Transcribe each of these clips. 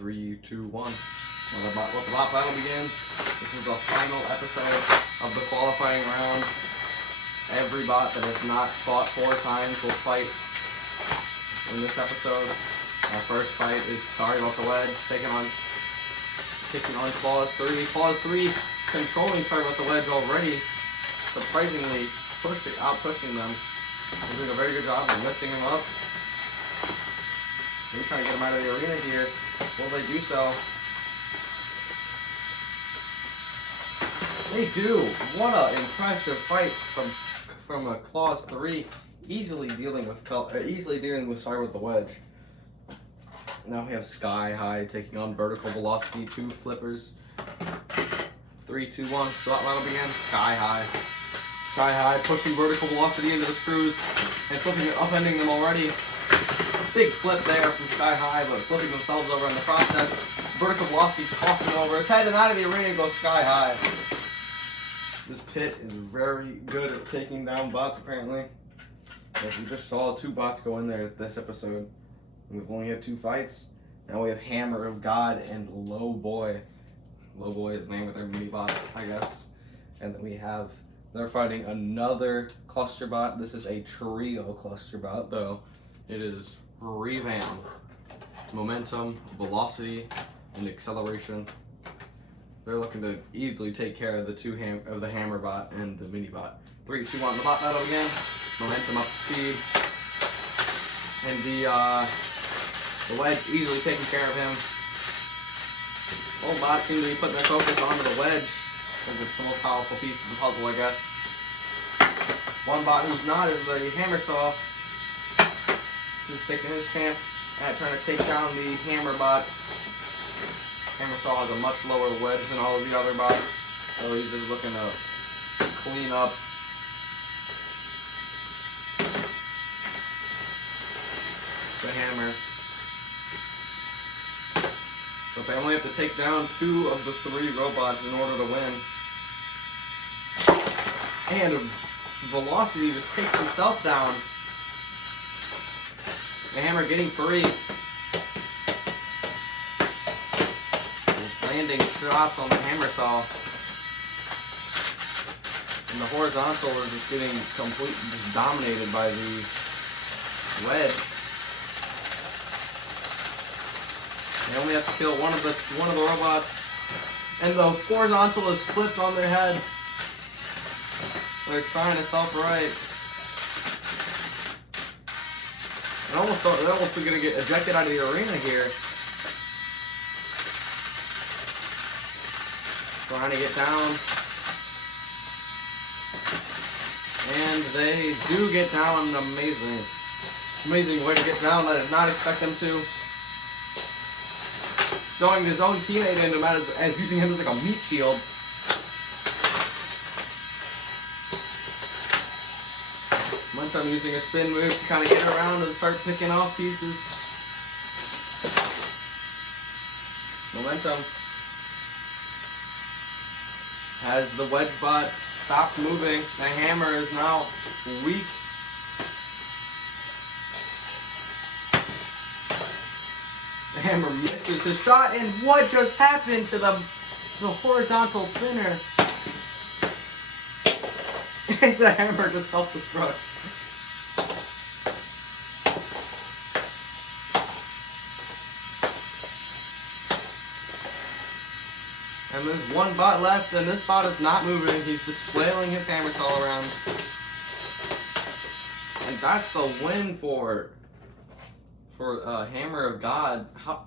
3, 2, 1. Let the bot battle begin. This is the final episode of the qualifying round. Every bot that has not fought 4 times will fight in this episode. Our first fight is Sorry About the Wedge, taking on Claws 3. Claws 3 controlling Sorry About the Wedge already, surprisingly out-pushing them. They're doing a very good job of lifting him up. They're trying to get him out of the arena here. Will they do so? They do. What an impressive fight from a Claws 3, easily dealing with Sorry About the Wedge. Now we have Sky High taking on Vertical Velocity, 2 flippers. 3, 2, 1. Bot battle begin. Sky High. Sky High pushing Vertical Velocity into the screws and flipping it, upending them already. Big flip there from Sky High, but flipping themselves over in the process. Vertical Velocity tossing over his head, and out of the arena goes Sky High. This pit is very good at taking down bots, apparently. As we just saw 2 bots go in there this episode. We've only had 2 fights. Now we have Hammer of God and Low Boy. Low Boy is the name of their mini bot, I guess. And then they're fighting another cluster bot. This is a trio cluster bot, though. It is Revamp, Momentum, Velocity, and Acceleration. They're looking to easily take care of the Hammer bot and the mini bot. 3, 2, 1. The bot battle again. Momentum up to speed. And the Wedge easily taking care of him. All bots seem to be putting their focus onto the Wedge, because it's the most powerful piece of the puzzle, I guess. One bot who's not is the Hammer Saw. He's taking his chance at trying to take down the Hammer bot. Hammer Saw has a much lower wedge than all of the other bots, so he's just looking to clean up the Hammer. But they only have to take down 2 of the 3 robots in order to win. And Velocity just takes himself down. The Hammer getting free. Landing shots on the Hammer Saw. And the horizontal is just getting just dominated by the Wedge. They only have to kill one of the robots, and the horizontal is flipped on their head. They're trying to self-right. They're almost going to get ejected out of the arena here. Trying to get down. And they do get down. Amazing way to get down. I did not expect them to. Throwing his own teammate into him as using him as like a meat shield. Momentum using a spin move to kind of get around and start picking off pieces. Momentum has the Wedge bot stopped moving. The Hammer is now weak. The Hammer misses his shot, and what just happened to the horizontal spinner? And the Hammer just self-destructs. And there's 1 bot left, and this bot is not moving. He's just flailing his Hammer Saw around. And that's the win for Hammer of God. How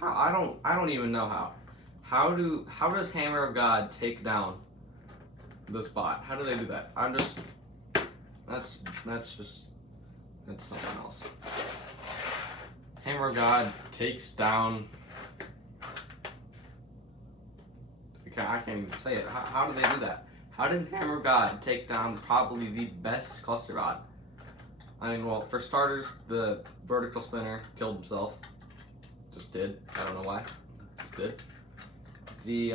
I don't even know how. How does Hammer of God take down this bot? How do they do that? That's something else. Hammer of God takes down. I can't even say it. How did they do that? How did Hammer of God take down probably the best cluster bot? I mean, well, for starters, the vertical spinner killed himself. Just did. I don't know why. Just did. The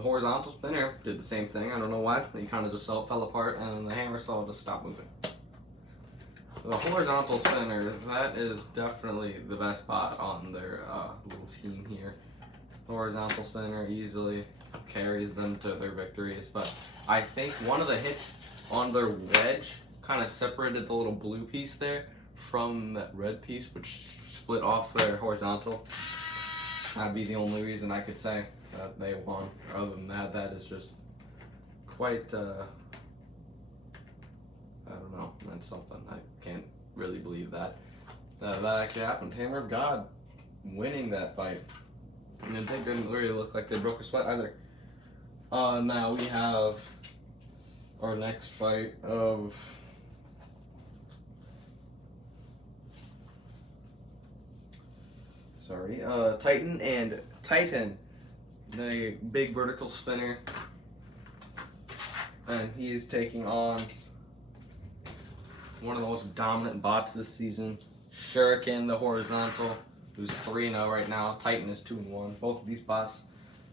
horizontal spinner did the same thing. I don't know why. He kind of just fell apart, and the Hammer Saw just stopped moving. The horizontal spinner, that is definitely the best bot on their little team here. Horizontal spinner easily carries them to their victories, but I think one of the hits on their wedge kind of separated the little blue piece there from that red piece, which split off their horizontal. That'd be the only reason I could say that they won. Other than that, that is just quite, I don't know, that's something. I can't really believe that. That actually happened. Hammer of God winning that fight. And they didn't really look like they broke a sweat either. Now we have our next fight of Titan and Titan, the big vertical spinner, and he is taking on one of the most dominant bots this season, Shuriken, the horizontal, who's 3-0 right now. Titan is 2-1. Both of these bots.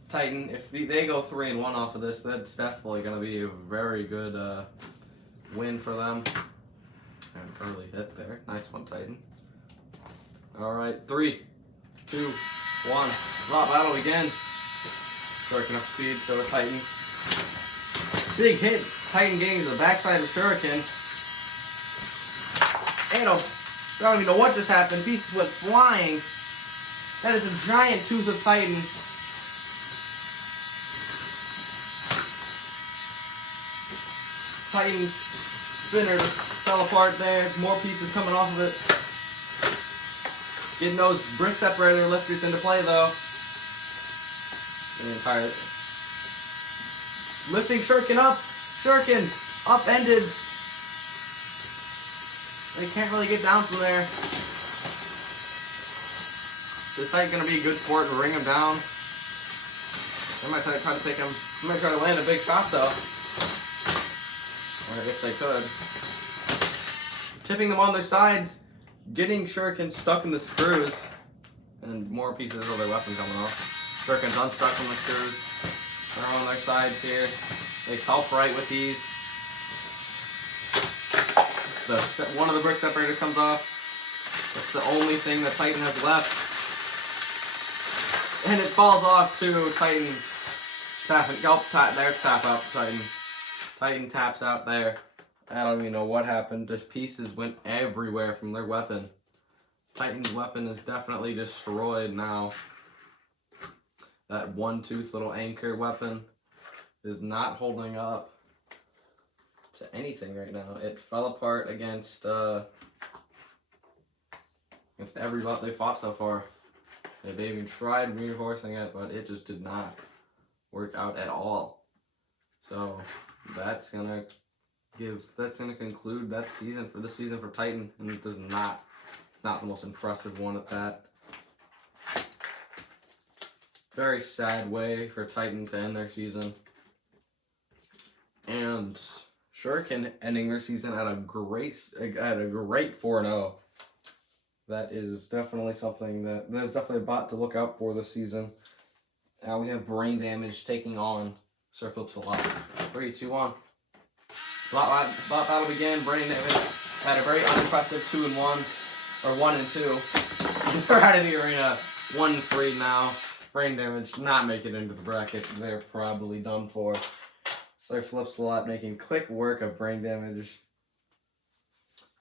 Titan, if they go 3-1 off of this, that's definitely going to be a very good win for them. An early hit there. Nice one, Titan. All right, 3, 2, 1. Lot battle again. Shuriken up speed, so is Titan. Big hit. Titan getting to the backside of Shuriken. And I don't even know what just happened. Pieces went flying. That is a giant tooth of Titan. Titan's spinner just fell apart there. More pieces coming off of it. Getting those brick separator lifters into play though. The entire lifting Shuriken up. Shuriken upended. They can't really get down from there. This Titan's gonna be a good sport to ring him down. They might try to take him. They might try to land a big shot though. Or if they could. Tipping them on their sides, getting Shuriken stuck in the screws, and more pieces of their weapon coming off. Shuriken's unstuck from the screws. They're on their sides here. They self-right with these. One of the brick separators comes off. That's the only thing that Titan has left. And it falls off to Titan tapping. Oh, there, tap out Titan. Titan taps out there. I don't even know what happened. Just pieces went everywhere from their weapon. Titan's weapon is definitely destroyed now. That one-tooth little anchor weapon is not holding up to anything right now. It fell apart against every bot they fought so far. They even tried reinforcing it, but it just did not work out at all. So that's gonna conclude that season for this season for Titan, and it does not the most impressive one at that. Very sad way for Titan to end their season. And Shuriken ending their season at a great 4-0. That is definitely something that's definitely a bot to look out for this season. Now we have Brain Damage taking on Sir Phillips a lot. 3, 2, 1. Bot battle begin. Brain Damage had a very unimpressive 2-1 or 1-2. They're out of the arena. 1-3 now. Brain Damage not making it into the bracket. They're probably done for. Sir Phillips a lot making quick work of Brain Damage.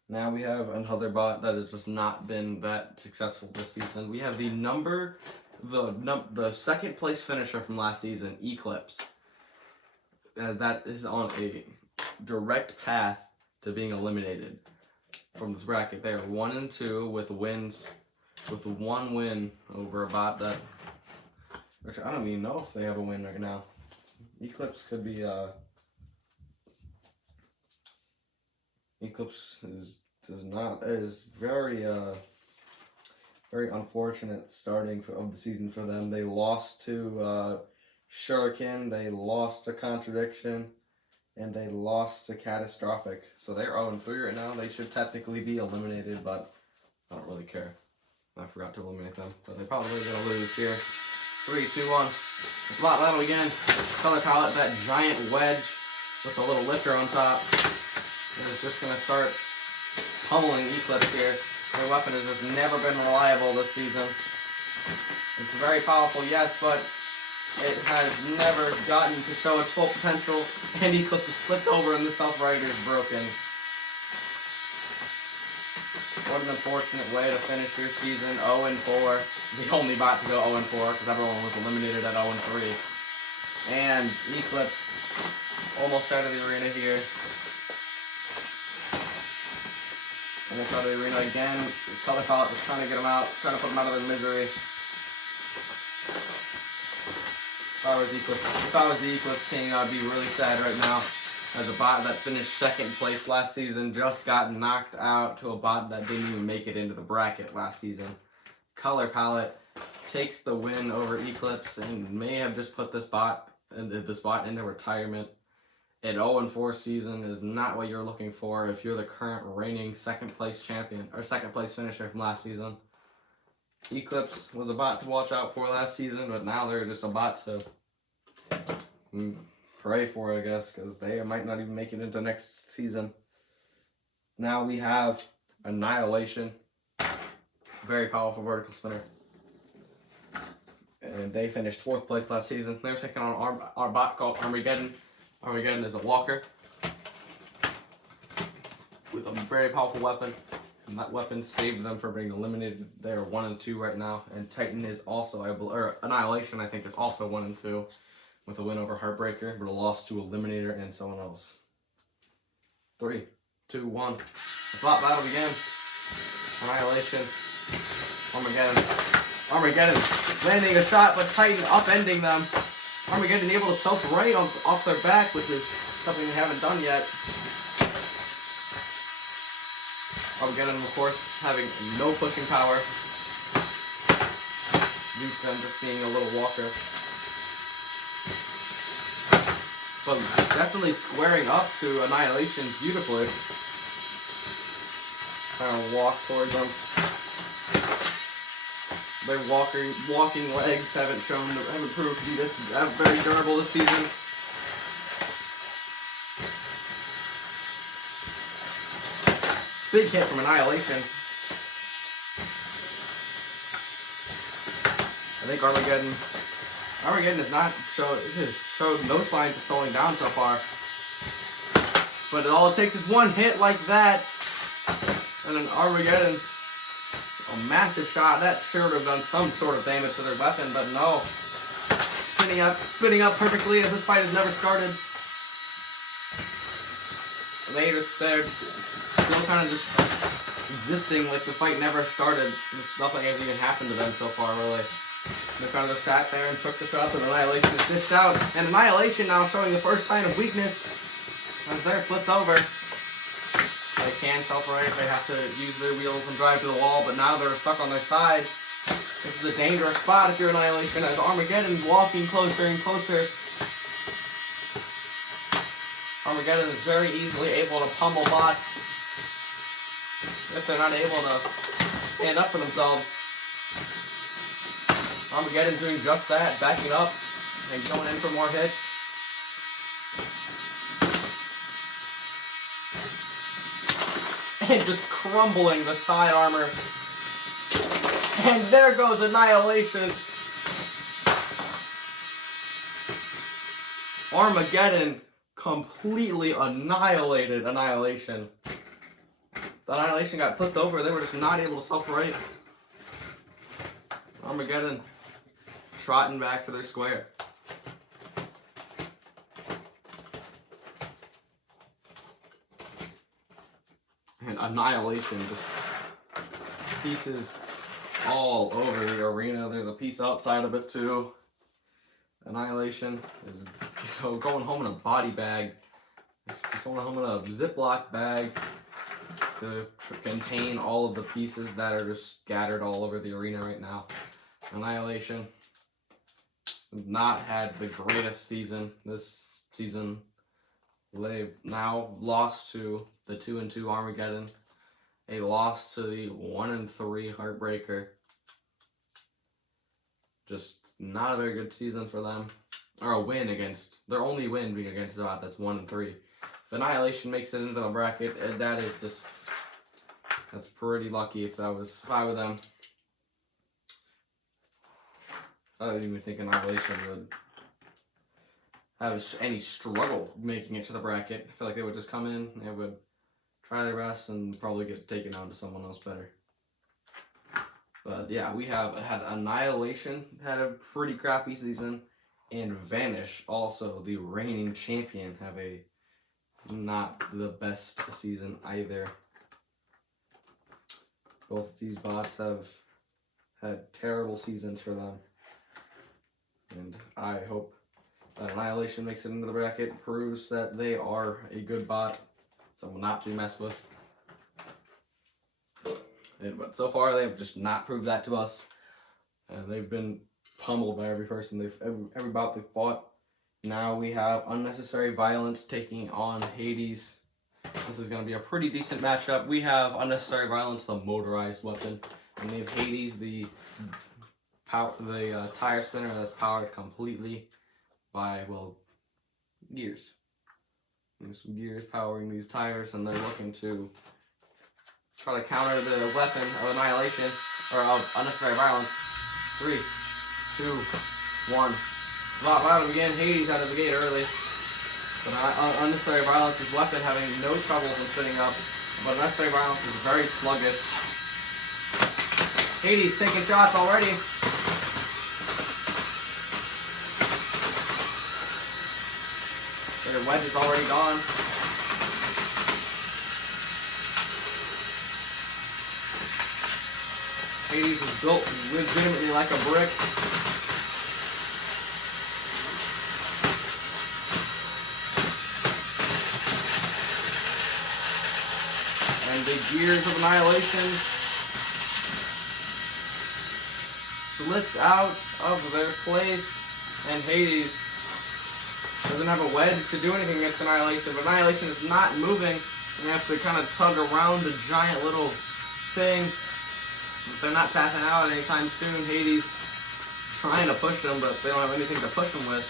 Now we have another bot that has just not been that successful this season. We have the second place finisher from last season, Eclipse. That is on a direct path to being eliminated from this bracket. They are 1-2 with wins, with 1 win over a bot that, which I don't even know if they have a win right now. Eclipse could be Eclipse is very unfortunate starting of the season for them. They lost to Shuriken, they lost to Contradiction, and they lost to Catastrophic. So they're 0-3 right now. They should technically be eliminated, but I don't really care. I forgot to eliminate them, but they're probably gonna lose here. 3, 2, 1. Lot battle again. Color palette, that giant wedge with a little lifter on top. It's just gonna start pummeling Eclipse here. Their weapon has just never been reliable this season. It's very powerful, yes, but it has never gotten to show its full potential, and Eclipse is flipped over and the Self-Rider is broken. What an unfortunate way to finish your season, 0-4. The only bot to go 0-4, because everyone was eliminated at 0-3. And Eclipse almost out of the arena here. Almost out of the arena again. Color Palette was trying to get him out, trying to put him out of their misery. If I was the Eclipse King, I'd be really sad right now. As a bot that finished second place last season just got knocked out to a bot that didn't even make it into the bracket last season. Color Palette takes the win over Eclipse and may have just put this bot into retirement. An 0-4 season is not what you're looking for if you're the current reigning second place champion or second place finisher from last season. Eclipse was a bot to watch out for last season, but now they're just a bot to pray for, I guess, because they might not even make it into next season. Now we have Annihilation. Very powerful vertical spinner. And they finished 4th place last season. They're taking on our bot called Armageddon. Armageddon is a walker with a very powerful weapon. And that weapon saved them from being eliminated. They're 1-2 right now. And Titan is also, Annihilation, I think, is also 1-2 with a win over Heartbreaker, but a loss to Eliminator and someone else. 3, 2, 1. The bot battle began. Annihilation. Armageddon landing a shot, but Titan upending them. Armageddon able to self-right off their back, which is something they haven't done yet. Armageddon, of course, having no pushing power due to them just being a little walker. But definitely squaring up to Annihilation beautifully. Trying to walk towards them. Their walking legs haven't proved to be this very durable this season. Big hit from Annihilation. I think Armageddon has showed no signs of slowing down so far. But all it takes is one hit like that, and an Armageddon, a massive shot. That sure would have done some sort of damage to their weapon, but no. Spinning up perfectly as this fight has never started. They're still kind of just existing like the fight never started. Nothing has even happened to them so far, really. They kind of just sat there and took the shots, and Annihilation is dished out. And Annihilation now showing the first sign of weakness as they're flipped over. They can self-right, they have to use their wheels and drive to the wall, but now they're stuck on their side. This is a dangerous spot if you're Annihilation, as Armageddon's walking closer and closer. Armageddon is very easily able to pummel bots if they're not able to stand up for themselves. Armageddon's doing just that, backing up and going in for more hits. And just crumbling the side armor. And there goes Annihilation. Armageddon completely annihilated Annihilation. The Annihilation got flipped over. They were just not able to self-right. Armageddon trotting back to their square. And Annihilation just pieces all over the arena. There's a piece outside of it too. Annihilation is going home in a body bag. Just going home in a Ziploc bag to contain all of the pieces that are just scattered all over the arena right now. Annihilation not had the greatest season this season. They've now lost to the 2-2 Armageddon. A loss to the 1-3 Heartbreaker. Just not a very good season for them. Or a win against, their only win being against a bot that's 1-3. If Annihilation makes it into the bracket, that is just That's pretty lucky if that was 5 of them. I don't even think Annihilation would have any struggle making it to the bracket. I feel like they would just come in, they would try their best, and probably get taken down to someone else better. But yeah, we have had Annihilation, had a pretty crappy season, and Vanish, also the reigning champion, have a not the best season either. Both of these bots have had terrible seasons for them. And I hope that Annihilation makes it into the bracket, proves that they are a good bot, someone not to mess with. But so far, they have just not proved that to us. They've been pummeled by every person, every bot they've fought. Now we have Unnecessary Violence taking on Hades. This is going to be a pretty decent matchup. We have Unnecessary Violence, the motorized weapon, and we have Hades, the tire spinner that's powered completely by, well, gears. There's some gears powering these tires, and they're looking to try to counter the weapon of Annihilation, or of Unnecessary Violence. 3, 2, 1. Bottom again, Hades out of the gate early. But Unnecessary Violence's weapon having no trouble in spinning up, but Unnecessary Violence is very sluggish. Hades taking shots already. Their wedge is already gone. Hades is built legitimately like a brick. And the gears of Annihilation slipped out of their place, and Hades doesn't have a wedge to do anything against Annihilation, but Annihilation is not moving, and they have to kind of tug around the giant little thing. They're not tapping out anytime soon. Hades trying to push them, but they don't have anything to push them with.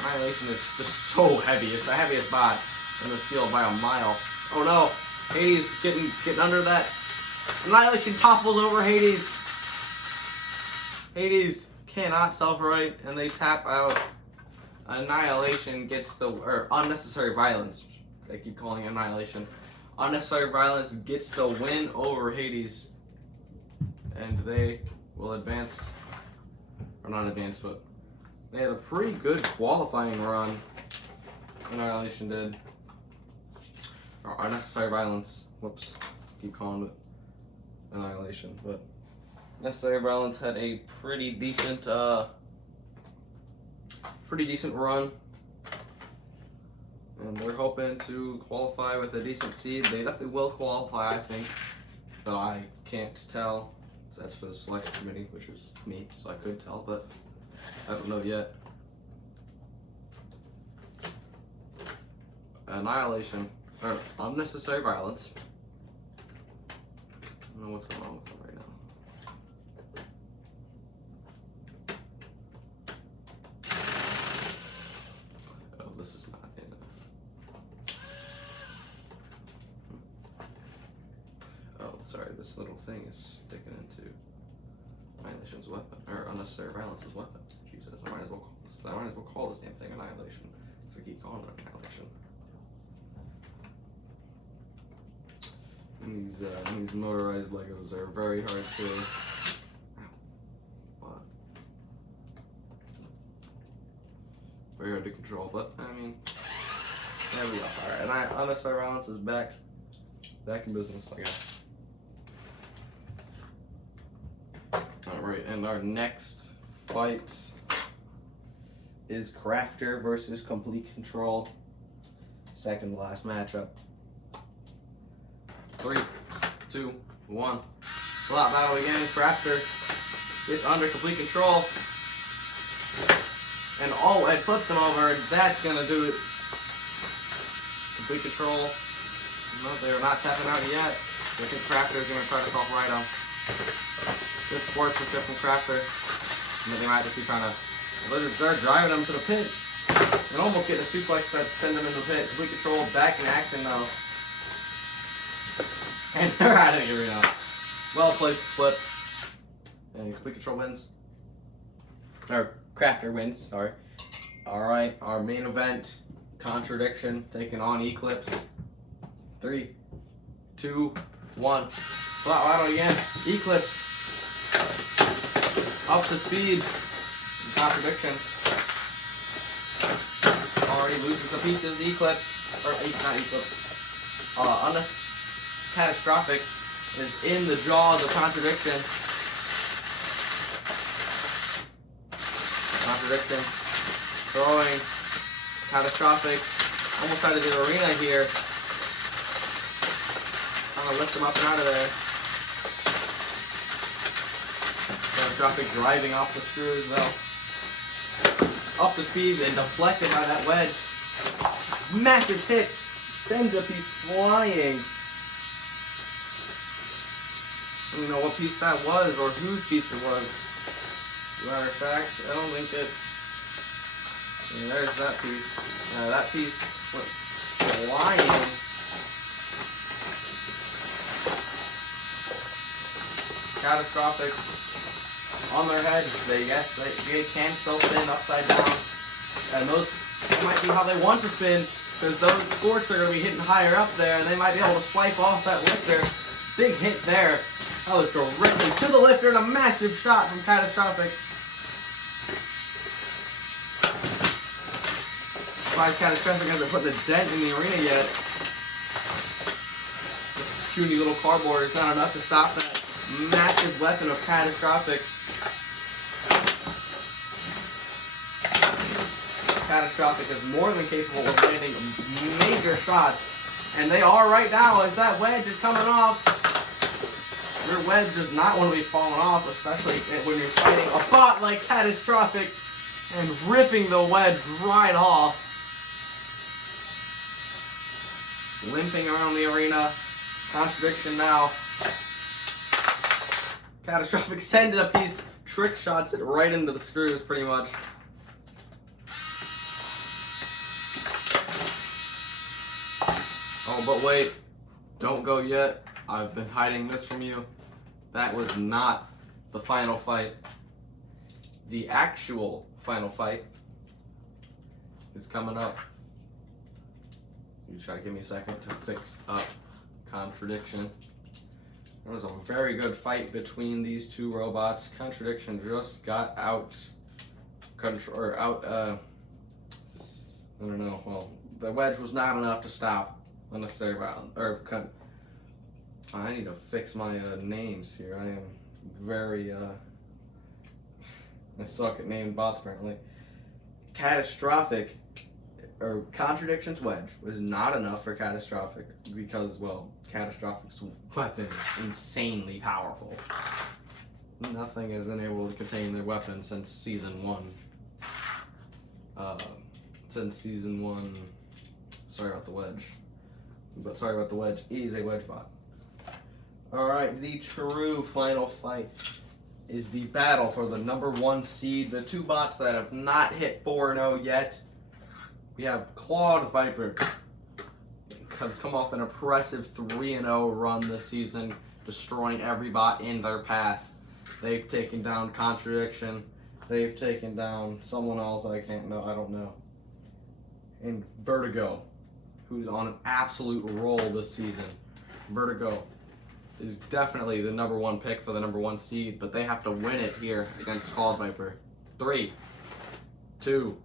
Annihilation is just so heavy. It's the heaviest bot in this field by a mile. Oh no, Hades getting under that. Annihilation topples over Hades. Hades cannot self-right, and they tap out. Annihilation gets or Unnecessary Violence. They keep calling it Annihilation. Unnecessary Violence gets the win over Hades, and they will advance, or not advance, but they had a pretty good qualifying run. Annihilation did. Or Unnecessary Violence. Whoops, keep calling it Annihilation, but Unnecessary Violence had a pretty decent run. And they're hoping to qualify with a decent seed. They definitely will qualify, I think. But I can't tell. That's for the selection committee, which is me, so I could tell, but I don't know yet. Annihilation, or Unnecessary Violence. I don't know what's going on with them right now. This is not in Oh, sorry, this little thing is sticking into Annihilation's weapon, or Unnecessary Violence's weapon. Jesus, I might as well call this damn thing Annihilation, because I keep calling it Annihilation. And these motorized Legos are very hard to... Very hard to control, but I mean, there we go. Alright, and Unnecessary Violence is back in business, I guess. Alright, and our next fight is Crafter versus Complete Control. Second to last matchup. 3, 2, 1. Slot battle again. Crafter gets under Complete Control. And oh, it flips him over. That's gonna do it. Complete Control. No, they are not tapping out yet. I think Crafter is gonna try to self-right him. Good sportsmanship from Crafter. And then they might just be trying to. They're driving him to the pit. And almost getting a suplex that sends him into the pit. Complete Control back in action though. And they're out of the arena. Well placed flip. And Complete Control wins. Or Crafter wins, sorry. Alright, our main event. Contradiction taking on Eclipse. 3, 2, 1. Flat Waddle again. Eclipse. Up to speed. Contradiction. Already losing some pieces. Eclipse. Or not Eclipse. Catastrophic is in the jaws of Contradiction. Contradiction. Throwing. Catastrophic. Almost out of the arena here. Trying to lift him up and out of there. Catastrophic driving off the screws though. Up to speed and deflected by that wedge. Massive hit. Sends a piece flying. I don't know what piece that was or whose piece it was. Matter of fact, I don't think it. Yeah, there's that piece. That piece went flying. Catastrophic on their head. They can still spin upside down, and those might be how they want to spin, because those forks are going to be hitting higher up there, and they might be able to swipe off that lifter. Big hit there. That was directly to the lifter, and a massive shot from Catastrophic. Why Catastrophic hasn't put the dent in the arena yet. This puny little cardboard is not enough to stop that massive weapon of Catastrophic. Catastrophic is more than capable of landing major shots, and they are right now as that wedge is coming off. Your wedge does not want to be falling off, especially when you're fighting a bot like Catastrophic and ripping the wedge right off. Limping around the arena. Contradiction now. Catastrophic sends a piece, trick shots it right into the screws pretty much. Oh, but wait. Don't go yet. I've been hiding this from you. That was not the final fight. The actual final fight is coming up. You just gotta give me a second to fix up Contradiction. There was a very good fight between these two robots. Contradiction just got I don't know. Well, the wedge was not enough to stop unnecessary violence. I need to fix my names here. I am very I suck at naming bots apparently. Catastrophic or Contradiction's wedge was not enough for Catastrophic because, well, Catastrophic's weapon is insanely powerful. Nothing has been able to contain their weapon since season 1. Sorry about the wedge. But sorry about the wedge is a wedge bot. Alright, the true final fight is the battle for the number 1 seed. The two bots that have not hit 4-0 yet. We have Clawed Viper. Has come off an impressive 3-0 run this season, destroying every bot in their path. They've taken down Contradiction. They've taken down someone else I don't know. And Vertigo, who's on an absolute roll this season. Vertigo is definitely the number 1 pick for the number 1 seed, but they have to win it here against Clawed Viper. 3, 2,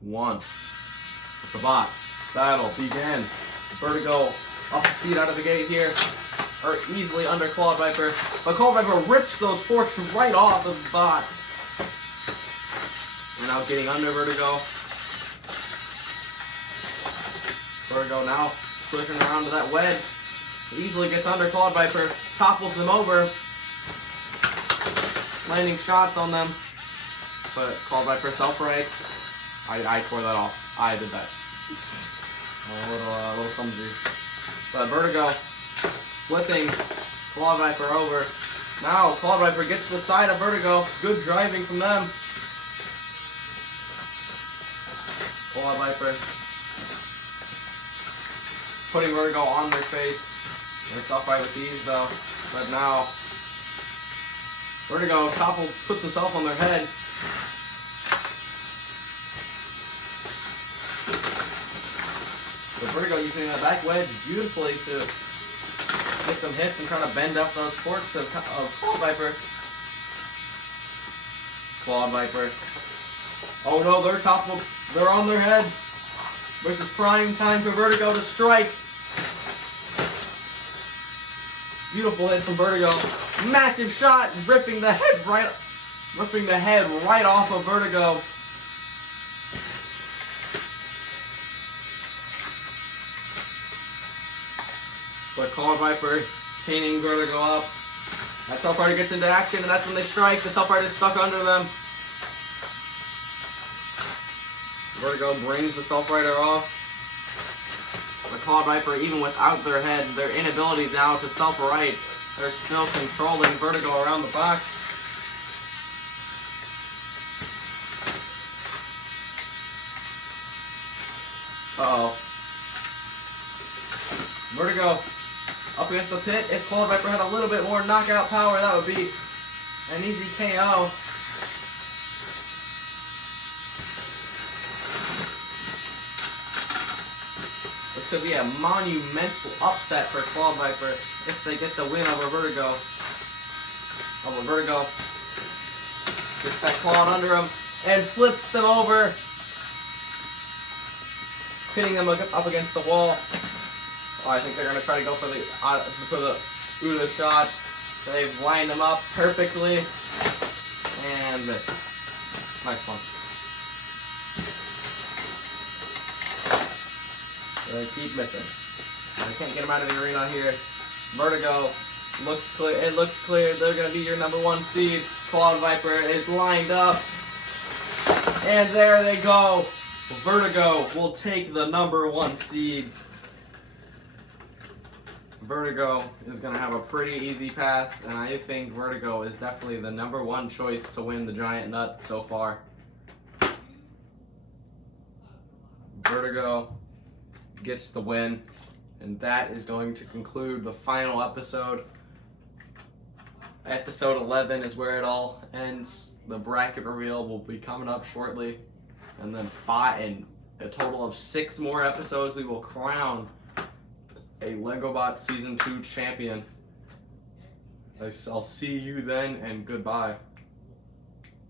1. The bot battle begin. Vertigo up to speed out of the gate here, or easily under Clawed Viper, but Clawed Viper rips those forks right off of the bot. And now getting under Vertigo. Vertigo now switching around to that wedge. Easily gets under Clawed Viper, topples them over, landing shots on them. But Clawed Viper self-rights. I tore that off. I did that. A little clumsy. But Vertigo flipping Clawed Viper over. Now Clawed Viper gets to the side of Vertigo. Good driving from them. Clawed Viper putting Vertigo on their face. They self-fight with these though, but now Vertigo puts himself on their head. But Vertigo using that back wedge beautifully to get some hits and trying to bend up those forks of Claw Viper. Claw Viper. Oh no, they're on their head. This is prime time for Vertigo to strike. Beautiful hit from Vertigo. Massive shot, ripping the head right off of Vertigo. But Claw Viper chaining Vertigo up. That Self-Rider gets into action, and that's when they strike. The Self-Rider is stuck under them. Vertigo brings the Self-Rider off. The Claw Viper, even without their head, their inability now to self-right, they're still controlling Vertigo around the box. Uh-oh. Vertigo up against the pit. If Claw Viper had a little bit more knockout power, that would be an easy KO. This could be a monumental upset for Claw Viper if they get the win over Vertigo. Vertigo gets that claw under him and flips them over, pinning them up against the wall. Oh, I think they're going to try to go for the Uda shot. They've lined them up perfectly and missed. Nice one. They keep missing. I can't get them out of the arena here. Vertigo looks clear. It looks clear. They're going to be your number 1 seed. Claw Viper is lined up. And there they go. Vertigo will take the number 1 seed. Vertigo is going to have a pretty easy path, and I think Vertigo is definitely the number 1 choice to win the Giant Nut so far. Vertigo gets the win, and that is going to conclude the final episode. Episode 11 is where it all ends. The bracket reveal will be coming up shortly, and then in a total of 6 more episodes we will crown a LEGOBOT Season 2 champion. I'll see you then, and goodbye.